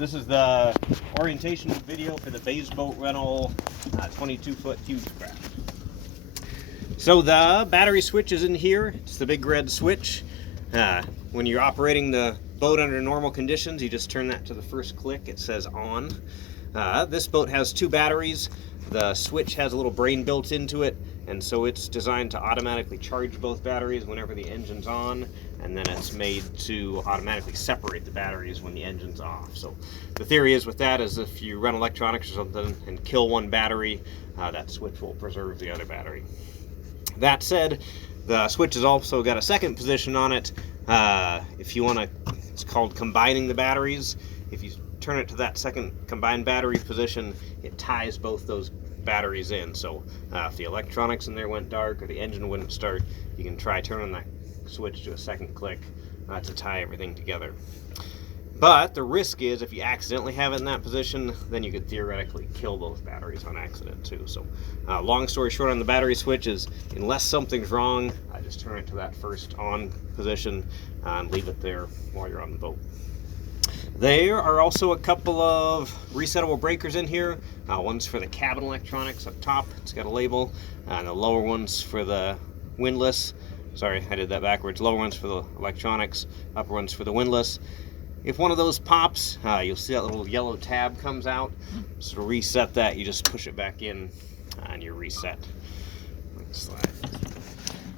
This is the orientation video for the Bays Boat Rental 22-foot Hewescraft. So the battery switch is in here. It's the big red switch. When you're operating the boat under normal conditions, you just turn that to the first click. It says on. This boat has 2 batteries. The switch has a little brain built into it, and so it's designed to automatically charge both batteries whenever the engine's on, and then it's made to automatically separate the batteries when the engine's off. So the theory is with that is if you run electronics or something and kill one battery, that switch will preserve the other battery. That said, the switch has also got a second position on it. If you want to, it's called combining the batteries. If you turn it to that second combined battery position, it ties both those batteries in. So if the electronics in there went dark or the engine wouldn't start, you can try turning that switch to a second click to tie everything together. But the risk is if you accidentally have it in that position, then you could theoretically kill those batteries on accident too. So long story short on the battery switch is, unless something's wrong, I just turn it to that first on position and leave it there while you're on the boat. There are also a couple of resettable breakers in here. One's for the cabin electronics up top, it's got a label, and the lower one's for the windlass. Sorry, I did that backwards. Lower one's for the electronics, upper one's for the windlass. If one of those pops, you'll see that little yellow tab comes out. So to reset that, you just push it back in and you're reset. Next slide.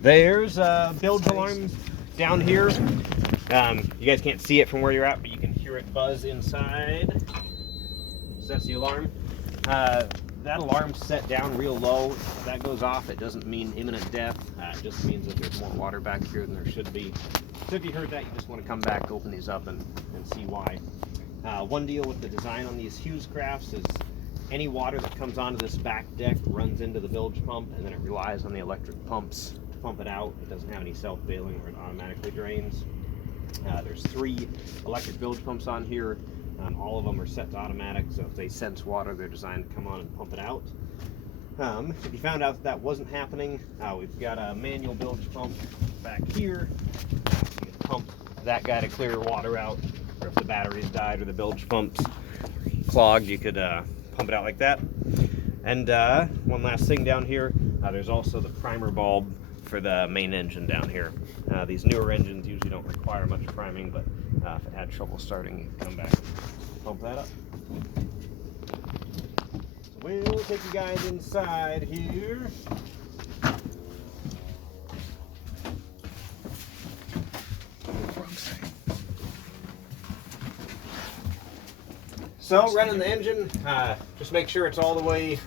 There's a bilge alarm down here. You guys can't see it from where you're at, but you can hear it buzz inside. So that's the alarm. That alarm's set down real low. If that goes off, it doesn't mean imminent death. It just means that there's more water back here than there should be. So if you heard that, you just want to come back, open these up, and see why. One deal with the design on these Hewescrafts is any water that comes onto this back deck runs into the bilge pump, and then it relies on the electric pumps to pump it out. It doesn't have any self-bailing where it automatically drains. There's 3 electric bilge pumps on here. All of them are set to automatic, so if they sense water, they're designed to come on and pump it out. If you found out that wasn't happening, we've got a manual bilge pump back here. You can pump that guy to clear water out, or if the battery's died or the bilge pump's clogged, you could pump it out like that. And one last thing down here, there's also the primer bulb for the main engine down here. These newer engines usually don't require much priming, but if it had trouble starting, you can come back and pump that up. So we'll take you guys inside here. So running the engine, just make sure it's all the way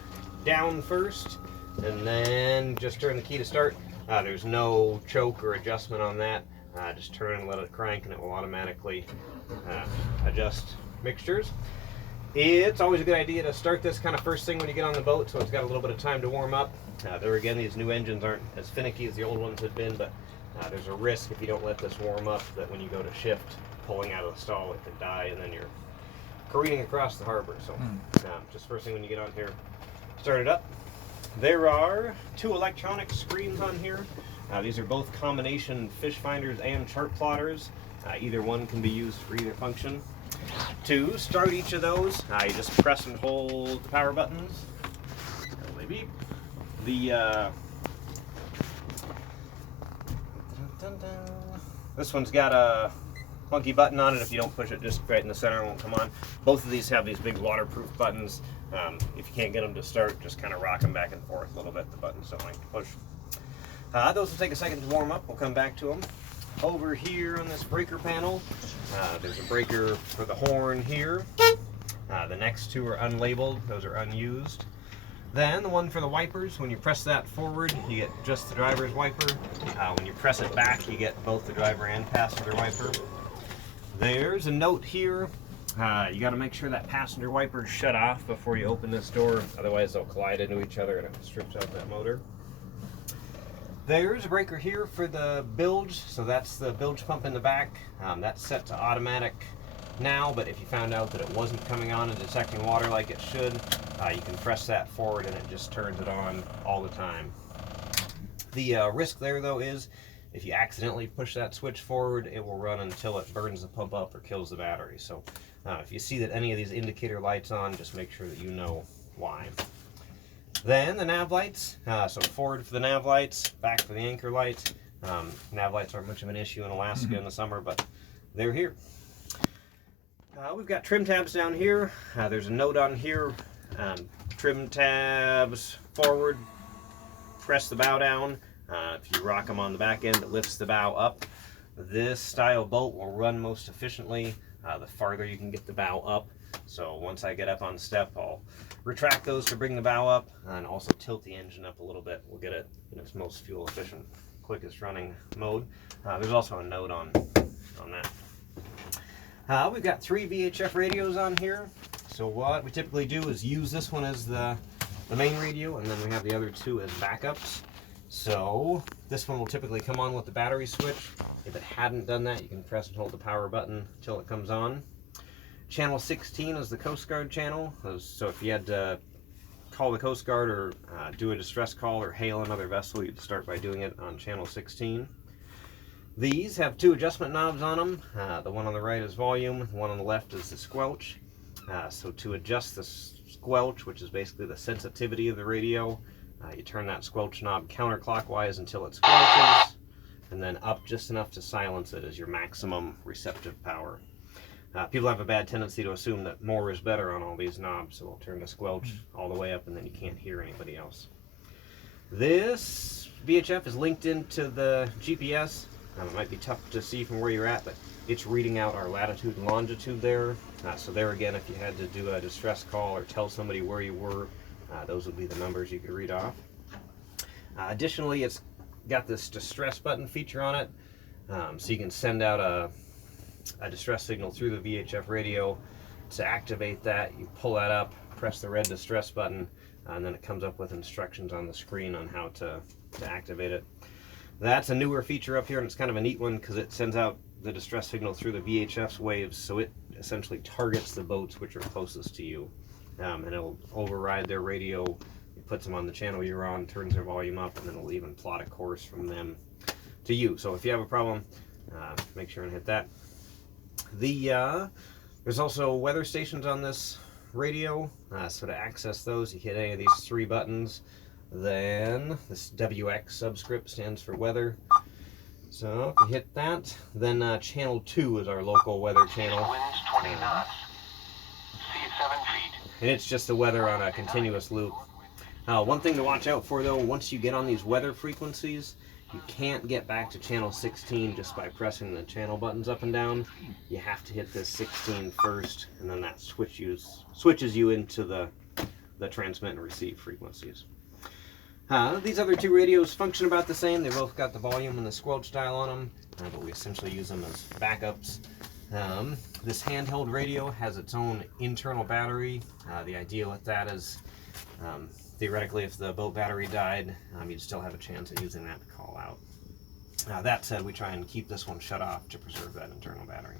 down first, and then just turn the key to start. There's no choke or adjustment on that. Just turn and let it crank, and it will automatically adjust mixtures. It's always a good idea to start this kind of first thing when you get on the boat, so it's got a little bit of time to warm up. There again, these new engines aren't as finicky as the old ones had been, but there's a risk if you don't let this warm up that when you go to shift, pulling out of the stall, it could die, and then you're careening across the harbor. So just first thing when you get on here, start it up. There are 2 electronic screens on here. These are both combination fish finders and chart plotters. Either one can be used for either function. To start each of those, you just press and hold the power buttons. They beep. This one's got a funky button on it. If you don't push it just right in the center, it won't come on. Both of these have these big waterproof buttons. If you can't get them to start, just kind of rock them back and forth a little bit. The buttons don't like to push. Those will take a second to warm up. We'll come back to them. Over here on this breaker panel, there's a breaker for the horn here. The next 2 are unlabeled. Those are unused. Then the one for the wipers, when you press that forward, you get just the driver's wiper. When you press it back, you get both the driver and passenger wiper. There's a note here. You got to make sure that passenger wiper is shut off before you open this door, otherwise they'll collide into each other and it strips out that motor. There's a breaker here for the bilge, so that's the bilge pump in the back. That's set to automatic now, but if you found out that it wasn't coming on and detecting water like it should, you can press that forward and it just turns it on all the time. The risk there though is if you accidentally push that switch forward, it will run until it burns the pump up or kills the battery. So if you see that any of these indicator lights on, just make sure that you know why. Then the nav lights, so forward for the nav lights, back for the anchor lights. Nav lights aren't much of an issue in Alaska in the summer, but they're here. We've got trim tabs down here. There's a note on here. Trim tabs forward, press the bow down. If you rock them on the back end, it lifts the bow up. This style boat will run most efficiently the farther you can get the bow up. So once I get up on step, I'll retract those to bring the bow up and also tilt the engine up a little bit. We'll get it in its most fuel efficient, quickest running mode. There's also a note on that. We've got 3 VHF radios on here. So what we typically do is use this one as the main radio, and then we have the other 2 as backups. So this one will typically come on with the battery switch. If it hadn't done that, you can press and hold the power button until it comes on. Channel 16 is the Coast Guard channel. So if you had to call the Coast Guard or do a distress call or hail another vessel, you'd start by doing it on channel 16. These have 2 adjustment knobs on them. The one on the right is volume, the one on the left is the squelch. So to adjust the squelch, which is basically the sensitivity of the radio, you turn that squelch knob counterclockwise until it squelches, and then up just enough to silence it as your maximum receptive power. People have a bad tendency to assume that more is better on all these knobs, so we'll turn the squelch all the way up and then you can't hear anybody else. This VHF is linked into the GPS. It might be tough to see from where you're at, but it's reading out our latitude and longitude there. So there again, if you had to do a distress call or tell somebody where you were, those would be the numbers you could read off. Additionally, it's got this distress button feature on it, so you can send out a distress signal through the VHF radio. To activate that, you pull that up, press the red distress button, and then it comes up with instructions on the screen on how to activate it. That's a newer feature up here, and it's kind of a neat one because it sends out the distress signal through the VHF's waves, so it essentially targets the boats which are closest to you, and it'll override their radio. It puts them on the channel you're on, turns their volume up, and then it'll even plot a course from them to you. So if you have a problem, make sure and hit that. There's also weather stations on this radio, so to access those, you hit any of these 3 buttons. Then this WX subscript stands for weather. So if you hit that, then channel 2 is our local weather channel. Winds 20 knots. Sea 7 feet. And it's just the weather on a continuous loop. One thing to watch out for though, once you get on these weather frequencies, you can't get back to channel 16 just by pressing the channel buttons up and down. You have to hit this 16 first, and then that switches you into the transmit and receive frequencies. These other 2 radios function about the same. They both got the volume and the squelch dial on them, but we essentially use them as backups. This handheld radio has its own internal battery. The idea with that is theoretically, if the boat battery died, you'd still have a chance at using that to call out. That said, we try and keep this one shut off to preserve that internal battery.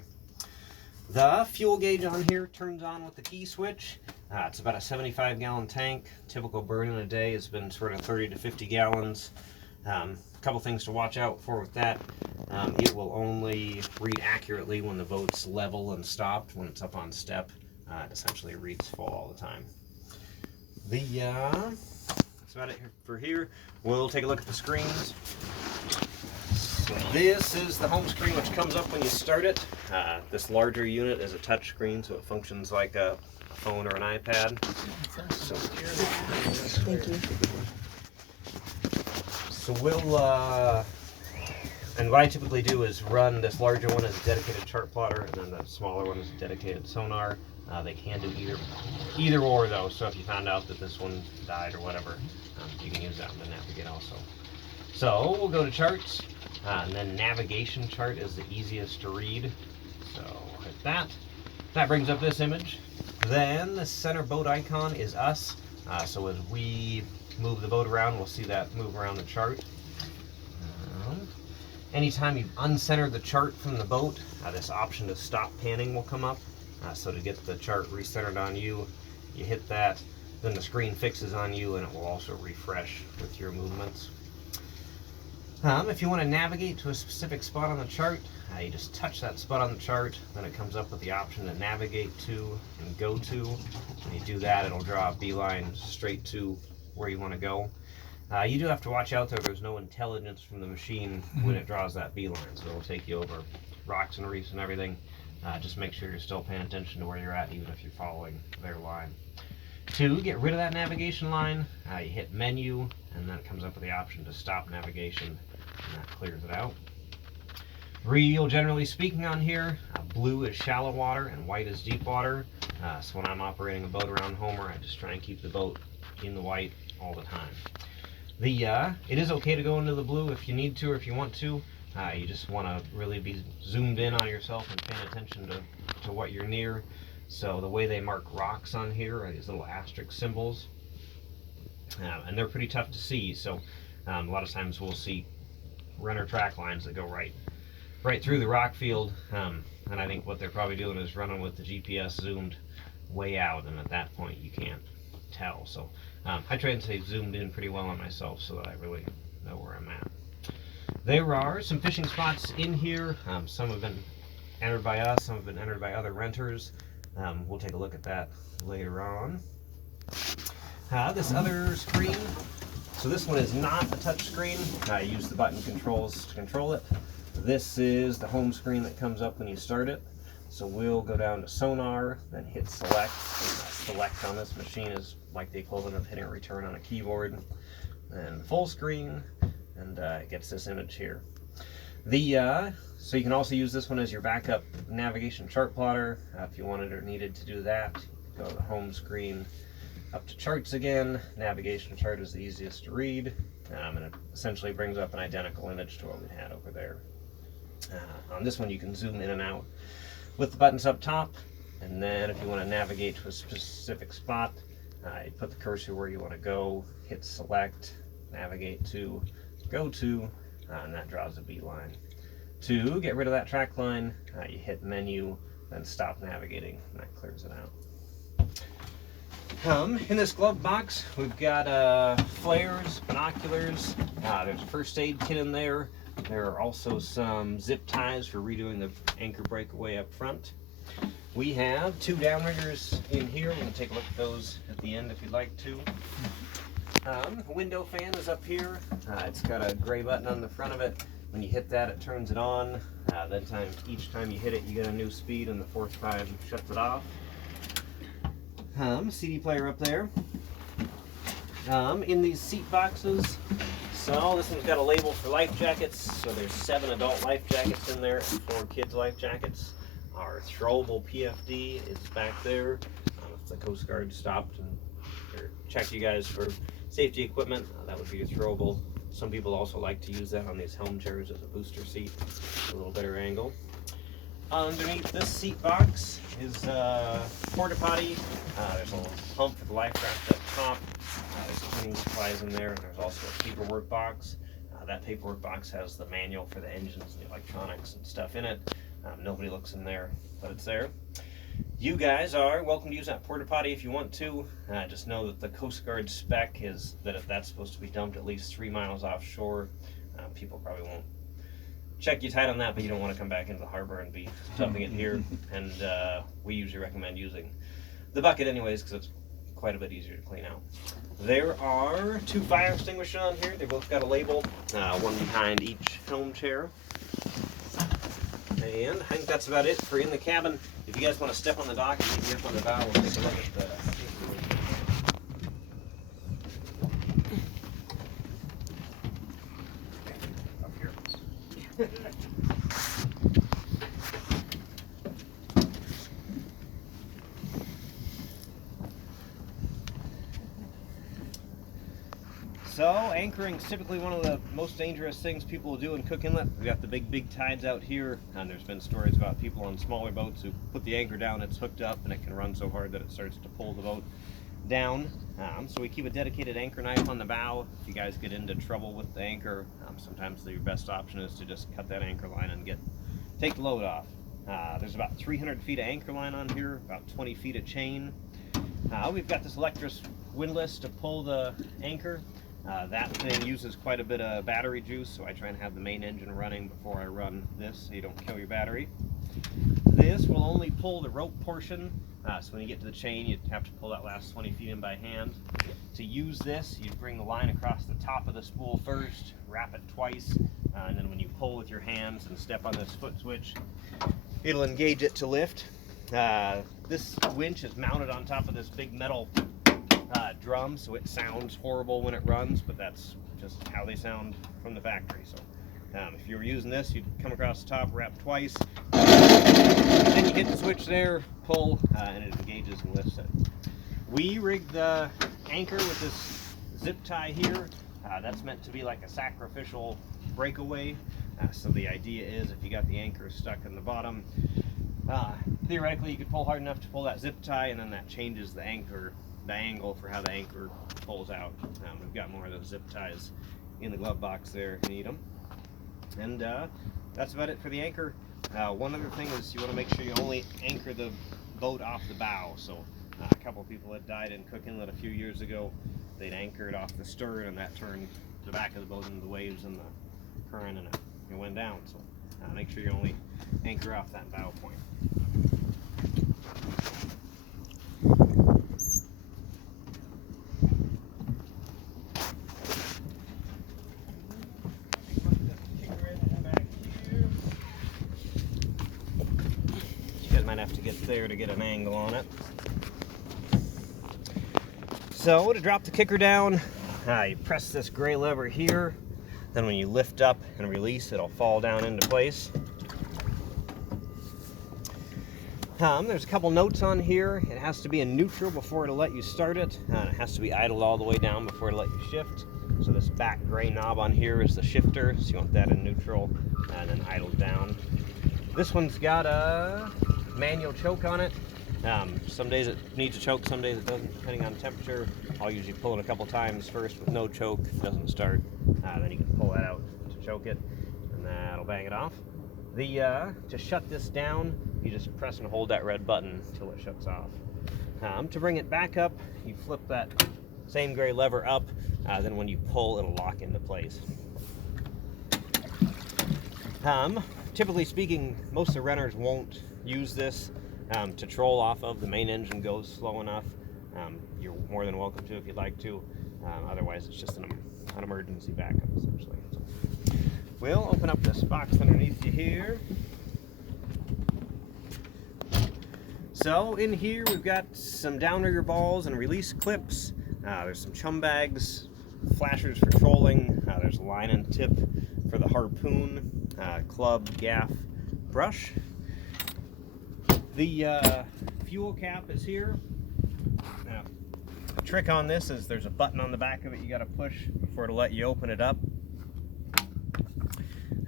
The fuel gauge on here turns on with the key switch. It's about a 75-gallon tank. Typical burn in a day has been sort of 30 to 50 gallons. A couple things to watch out for with that. It will only read accurately when the boat's level and stopped. When it's up on step, it essentially reads full all the time. That's about it for here. We'll take a look at the screens. So this is the home screen, which comes up when you start it. This larger unit is a touch screen, so it functions like a phone or an iPad. So, Thank you. So we'll, and what I typically do is run this larger one as a dedicated chart plotter, and then the smaller one is a dedicated sonar. They can do either or though, so if you found out that this one died or whatever, you can use that one to navigate also. So we'll go to charts, and then navigation chart is the easiest to read. So hit that. That brings up this image. Then the center boat icon is us. So as we move the boat around, we'll see that move around the chart. Anytime you've uncentered the chart from the boat, this option to stop panning will come up. So to get the chart recentered on you, you hit that, then the screen fixes on you, and it will also refresh with your movements. If you want to navigate to a specific spot on the chart, you just touch that spot on the chart, then it comes up with the option to navigate to and go to. When you do that, it'll draw a beeline straight to where you want to go. You do have to watch out though, there's no intelligence from the machine when it draws that beeline, so it'll take you over rocks and reefs and everything. Just make sure you're still paying attention to where you're at, even if you're following their line. To get rid of that navigation line, you hit menu, and then it comes up with the option to stop navigation, and that clears it out. Real generally speaking on here, blue is shallow water and white is deep water. So when I'm operating a boat around Homer, I just try and keep the boat in the white all the time. It is okay to go into the blue if you need to or if you want to. You just want to really be zoomed in on yourself and paying attention to what you're near. So the way they mark rocks on here are these little asterisk symbols, and they're pretty tough to see. So a lot of times we'll see runner track lines that go right through the rock field, and I think what they're probably doing is running with the GPS zoomed way out, and at that point you can't tell. So I try and stay zoomed in pretty well on myself so that I really know where I'm at. There are some fishing spots in here. Some have been entered by us, some have been entered by other renters. We'll take a look at that later on. This other screen, so this one is not a touch screen. I use the button controls to control it. This is the home screen that comes up when you start it. So we'll go down to sonar, then hit select. Select on this machine is like the equivalent of hitting return on a keyboard. And full screen, and it gets this image here. So you can also use this one as your backup navigation chart plotter. If you wanted or needed to do that, go to the home screen, up to charts again. Navigation chart is the easiest to read, and it essentially brings up an identical image to what we had over there. On this one you can zoom in and out with the buttons up top, and then if you want to navigate to a specific spot, you put the cursor where you want to go, hit select, navigate to, go to, and that draws a beeline. To get rid of that track line, you hit menu, then stop navigating, and that clears it out. In this glove box, we've got flares, binoculars, there's a first aid kit in there. There are also some zip ties for redoing the anchor breakaway up front. We have 2 downriggers in here. We're going to take a look at those at the end if you'd like to. Window fan is up here. It's got a gray button on the front of it. When you hit that, it turns it on. Each time you hit it, you get a new speed, and the 4th time shuts it off. CD player up there. In these seat boxes, so this one's got a label for life jackets. So there's 7 adult life jackets in there and 4 kids life jackets. Our throwable PFD is back there. If the Coast Guard stopped and checked you guys for safety equipment, that would be your throwable. Some people also like to use that on these helm chairs as a booster seat, a little better angle. Underneath this seat box is a porta potty. There's a little pump for the life raft up top. There's cleaning supplies in there, and there's also a paperwork box. That paperwork box has the manual for the engines and the electronics and stuff in it. Nobody looks in there, but it's there. You guys are welcome to use that porta potty if you want to. Just know that the Coast Guard spec is that if that's supposed to be dumped at least 3 miles offshore, people probably won't check you tight on that, but you don't want to come back into the harbor and be dumping it here. And we usually recommend using the bucket anyways, because it's quite a bit easier to clean out. There are 2 fire extinguishers on here. They both got a label, one behind each helm chair. And I think that's about it for in the cabin. If you guys want to step on the dock and meet me up on the bow, we'll take a look at the... Up here. So, anchoring is typically one of the most dangerous things people will do in Cook Inlet. We've got the big tides out here, and there's been stories about people on smaller boats who put the anchor down, it's hooked up, and it can run so hard that it starts to pull the boat down. So we keep a dedicated anchor knife on the bow. If you guys get into trouble with the anchor, sometimes your best option is to just cut that anchor line and take the load off. There's about 300 feet of anchor line on here, about 20 feet of chain. We've got this electric windlass to pull the anchor. That thing uses quite a bit of battery juice, so I try and have the main engine running before I run this so you don't kill your battery. This will only pull the rope portion, so when you get to the chain you'd have to pull that last 20 feet in by hand. To use this, you'd bring the line across the top of the spool first, wrap it twice, and then when you pull with your hands and step on this foot switch, it'll engage it to lift. This winch is mounted on top of this big metal drum, so it sounds horrible when it runs, but that's just how they sound from the factory. So if you were using this, you'd come across the top, wrap twice, then you hit the switch there, pull, and it engages and lifts it. We rigged the anchor with this zip tie here. That's meant to be like a sacrificial breakaway. So the idea is if you got the anchor stuck in the bottom, theoretically you could pull hard enough to pull that zip tie, and then that changes the angle for how the anchor pulls out. We've got more of those zip ties in the glove box there if you need them. And that's about it for the anchor. One other thing is you want to make sure you only anchor the boat off the bow. So a couple of people that died in Cook Inlet a few years ago, they'd anchored off the stern, and that turned the back of the boat into the waves and the current, and it went down. So make sure you only anchor off that bow point. Might have to get there to get an angle on it. So to drop the kicker down, you press this gray lever here, then when you lift up and release, it'll fall down into place. There's a couple notes on here. It has to be in neutral before it'll let you start it, and it has to be idled all the way down before it'll let you shift. So this back gray knob on here is the shifter, so you want that in neutral and then idled down. This one's got a manual choke on it. Some days it needs a choke, some days it doesn't, depending on temperature. I'll usually pull it a couple times first with no choke. If it doesn't start, then you can pull that out to choke it, and that'll bang it off. To shut this down, you just press and hold that red button until it shuts off. To bring it back up, you flip that same gray lever up, then when you pull, it'll lock into place. Typically speaking, most of the runners won't use this to troll off of. The main engine goes slow enough. You're more than welcome to if you'd like to. Otherwise, it's just an emergency backup, essentially. We'll open up this box underneath you here. So in here we've got some downrigger balls and release clips. There's some chum bags, flashers for trolling. There's a line and tip for the harpoon, club, gaff, brush. The fuel cap is here. The trick on this is there's a button on the back of it you got to push before it'll let you open it up.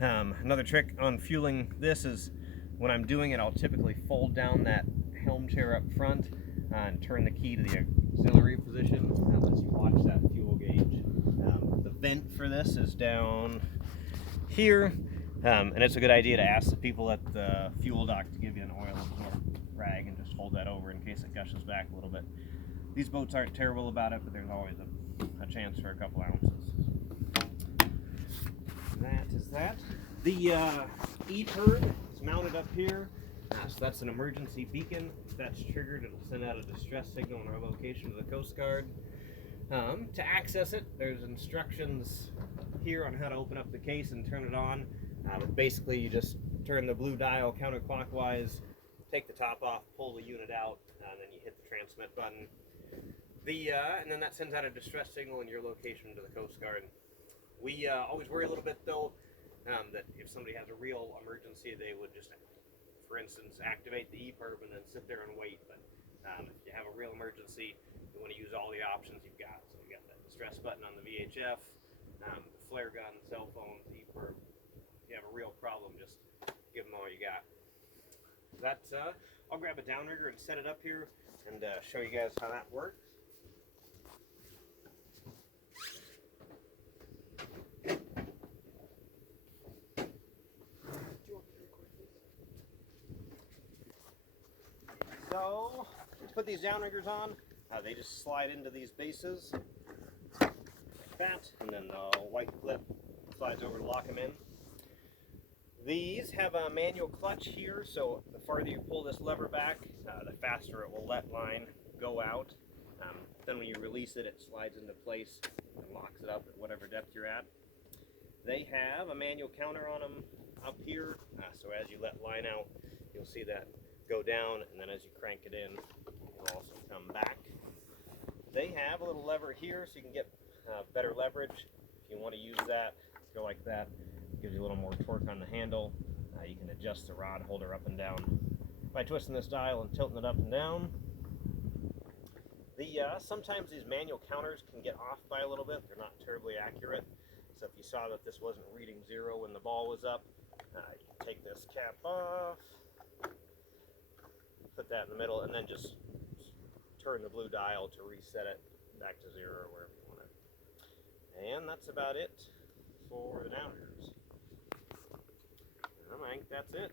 Another trick on fueling this is when I'm doing it, I'll typically fold down that helm chair up front and turn the key to the auxiliary position. That lets you watch that fuel gauge. The vent for this is down here, and it's a good idea to ask the people at the fuel dock to give you an oil absorbed rag and just hold that over in case it gushes back a little bit. These boats aren't terrible about it, but there's always a chance for a couple ounces. That is that. The E-turb is mounted up here, so that's an emergency beacon. If that's triggered, it'll send out a distress signal in our location to the Coast Guard. To access it, there's instructions here on how to open up the case and turn it on. But basically, you just turn the blue dial counterclockwise, take the top off, pull the unit out, and then you hit the transmit button. And then that sends out a distress signal in your location to the Coast Guard. We always worry a little bit, though, that if somebody has a real emergency, they would just, for instance, activate the E-perb and then sit there and wait. But if you have a real emergency, you want to use all the options you've got. So you got that distress button on the VHF, the flare gun, cell phones, E-perb. If you have a real problem, just give them all you got. I'll grab a downrigger and set it up here and show you guys how that works. So, to put these downriggers on, they just slide into these bases. that, and then the white clip slides over to lock them in. These have a manual clutch here, so the farther you pull this lever back, the faster it will let line go out. Then when you release it, it slides into place and locks it up at whatever depth you're at. They have a manual counter on them up here, so as you let line out, you'll see that go down, and then as you crank it in, it'll also come back. They have a little lever here, so you can get better leverage. If you want to use that, go like that. Gives you a little more torque on the handle. You can adjust the rod holder up and down by twisting this dial and tilting it up and down. Sometimes these manual counters can get off by a little bit. They're not terribly accurate. So if you saw that this wasn't reading 0 when the ball was up, you can take this cap off, put that in the middle, and then just turn the blue dial to reset it back to 0 or wherever you want it. And that's about it for the downers. I think that's it.